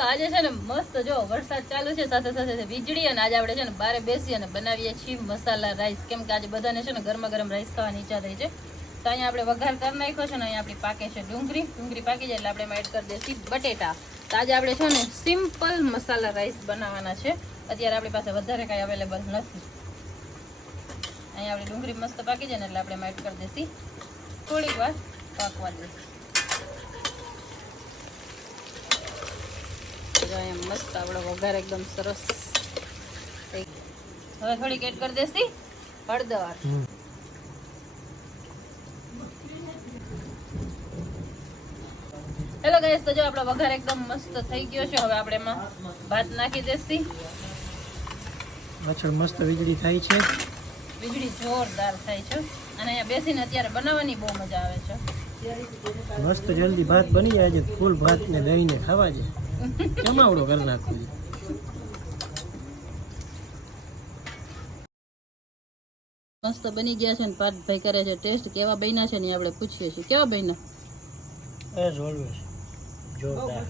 તો આજે છે ને મસ્ત જો વરસાદ ચાલુ છે સાથે સાથે વીજળી અને આજે આપણે છે ને બારે બેસી અને બનાવીએ છીએ મસાલા રાઈસ કેમ કે આજે બધાને છે ને ગરમા ગરમ રાઈસ ખાવાની ઈચ્છા થઈ છે તો અહીંયા આપણે વઘાર કરી નાખ્યો છે ને અહીંયા આપણી પાકે છે ડુંગળી પાકી જાય એટલે આપણે એમાં એડ કરી દઈશું બટેટા તો આજે આપણે છે ને સિમ્પલ મસાલા રાઈસ બનાવવાના છે અત્યારે આપણી પાસે વધારે કાંઈ અવેલેબલ નથી અહીંયા આપણી ડુંગળી મસ્ત પાકી જાય ને એટલે આપણે એમાં એડ કરી દઈશું થોડીક વાર પાકવા દઈશું મસ્ત આપણો વઘાર એકદમ સરસ હવે થોડીક એડ કરી દેસી હળદર હેલો ગાઈસ તો જો આપણો વઘાર એકદમ મસ્ત થઈ ગયો છે હવે આપણે એમાં ભાત નાખી દેસી પાછળ મસ્ત વીજળી થાય છે વીજળી જોરદાર થાય છે અને અહીંયા બેસીને અત્યારે બનાવવાની બહુ મજા આવે છે મસ્ત જલ્દી ભાત બની જાય છે ફૂલ ભાત ને દહીં ને ખાવા છે જમાવડો કરી નાખો મસ્ત બની ગયા છે ને પાર્થભાઈ કરે છે ટેસ્ટ કેવા બન્યા છે ને આપણે પૂછીએ છીએ કેવા બન્યા એઝ ઓલવેઝ જોરદાર